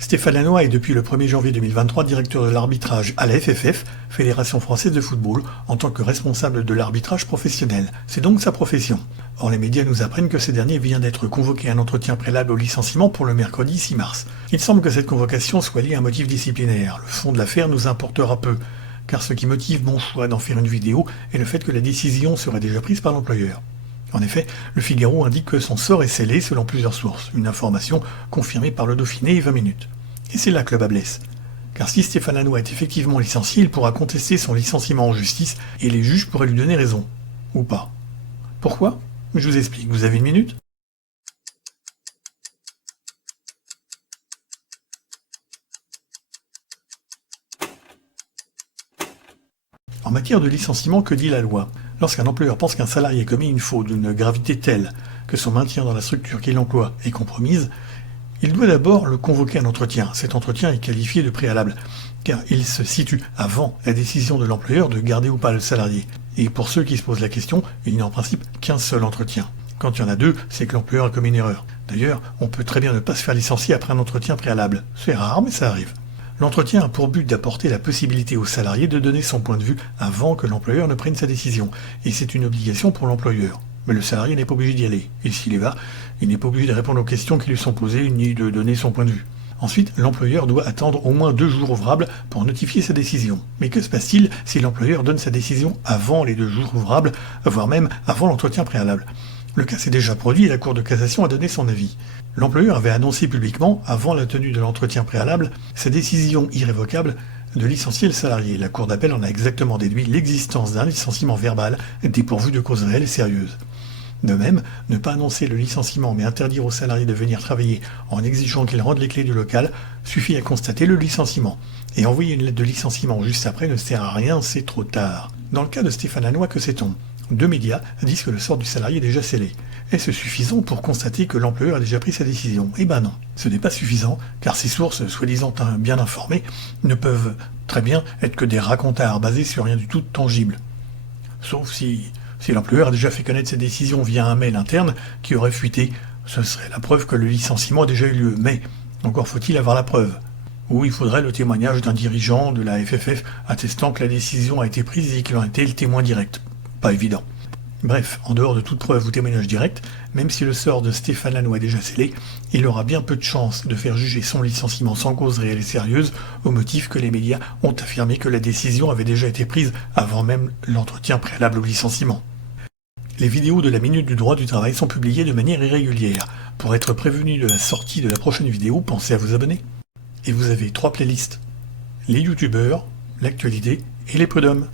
Stéphane Lannoy est depuis le 1er janvier 2023 directeur de l'arbitrage à la FFF, Fédération Française de Football, en tant que responsable de l'arbitrage professionnel. C'est donc sa profession. Or, les médias nous apprennent que ce dernier vient d'être convoqué à un entretien préalable au licenciement pour le mercredi 6 mars. Il semble que cette convocation soit liée à un motif disciplinaire. Le fond de l'affaire nous importera peu, car ce qui motive mon choix d'en faire une vidéo est le fait que la décision serait déjà prise par l'employeur. En effet, le Figaro indique que son sort est scellé selon plusieurs sources, une information confirmée par le Dauphiné et 20 minutes. Et c'est là que le bât blesse. Car si Stéphane Lannoy est effectivement licencié, il pourra contester son licenciement en justice et les juges pourraient lui donner raison. Ou pas. Pourquoi ? Je vous explique. Vous avez une minute ? En matière de licenciement, que dit la loi ? Lorsqu'un employeur pense qu'un salarié commet une faute d'une gravité telle que son maintien dans la structure qu'il emploie est compromise, il doit d'abord le convoquer à un entretien. Cet entretien est qualifié de préalable, car il se situe avant la décision de l'employeur de garder ou pas le salarié. Et pour ceux qui se posent la question, il n'y a en principe qu'un seul entretien. Quand il y en a deux, c'est que l'employeur a commis une erreur. D'ailleurs, on peut très bien ne pas se faire licencier après un entretien préalable. C'est rare, mais ça arrive. L'entretien a pour but d'apporter la possibilité au salarié de donner son point de vue avant que l'employeur ne prenne sa décision. Et c'est une obligation pour l'employeur. Mais le salarié n'est pas obligé d'y aller. Et s'il y va, il n'est pas obligé de répondre aux questions qui lui sont posées ni de donner son point de vue. Ensuite, l'employeur doit attendre au moins 2 jours ouvrables pour notifier sa décision. Mais que se passe-t-il si l'employeur donne sa décision avant les 2 jours ouvrables, voire même avant l'entretien préalable ? Le cas s'est déjà produit et la Cour de cassation a donné son avis. L'employeur avait annoncé publiquement, avant la tenue de l'entretien préalable, sa décision irrévocable de licencier le salarié. La Cour d'appel en a exactement déduit l'existence d'un licenciement verbal dépourvu de cause réelle et sérieuse. De même, ne pas annoncer le licenciement mais interdire au salarié de venir travailler en exigeant qu'il rende les clés du local suffit à constater le licenciement. Et envoyer une lettre de licenciement juste après ne sert à rien, c'est trop tard. Dans le cas de Stéphane Lannoy, que sait-on ? 2 médias disent que le sort du salarié est déjà scellé. Est-ce suffisant pour constater que l'employeur a déjà pris sa décision ? Eh ben non, ce n'est pas suffisant, car ces sources, soi-disant bien informées, ne peuvent très bien être que des racontards basés sur rien du tout tangible. Sauf si l'employeur a déjà fait connaître ses décisions via un mail interne qui aurait fuité, ce serait la preuve que le licenciement a déjà eu lieu. Mais encore faut-il avoir la preuve. Ou il faudrait le témoignage d'un dirigeant de la FFF attestant que la décision a été prise et qu'il en était le témoin direct. Pas évident. Bref, en dehors de toute preuve ou témoignage direct, même si le sort de Stéphane Lannoy est déjà scellé, il aura bien peu de chances de faire juger son licenciement sans cause réelle et sérieuse, au motif que les médias ont affirmé que la décision avait déjà été prise avant même l'entretien préalable au licenciement. Les vidéos de la Minute du droit du travail sont publiées de manière irrégulière. Pour être prévenu de la sortie de la prochaine vidéo, pensez à vous abonner. Et vous avez 3 playlists. Les youtubeurs, l'actualité et les prud'hommes.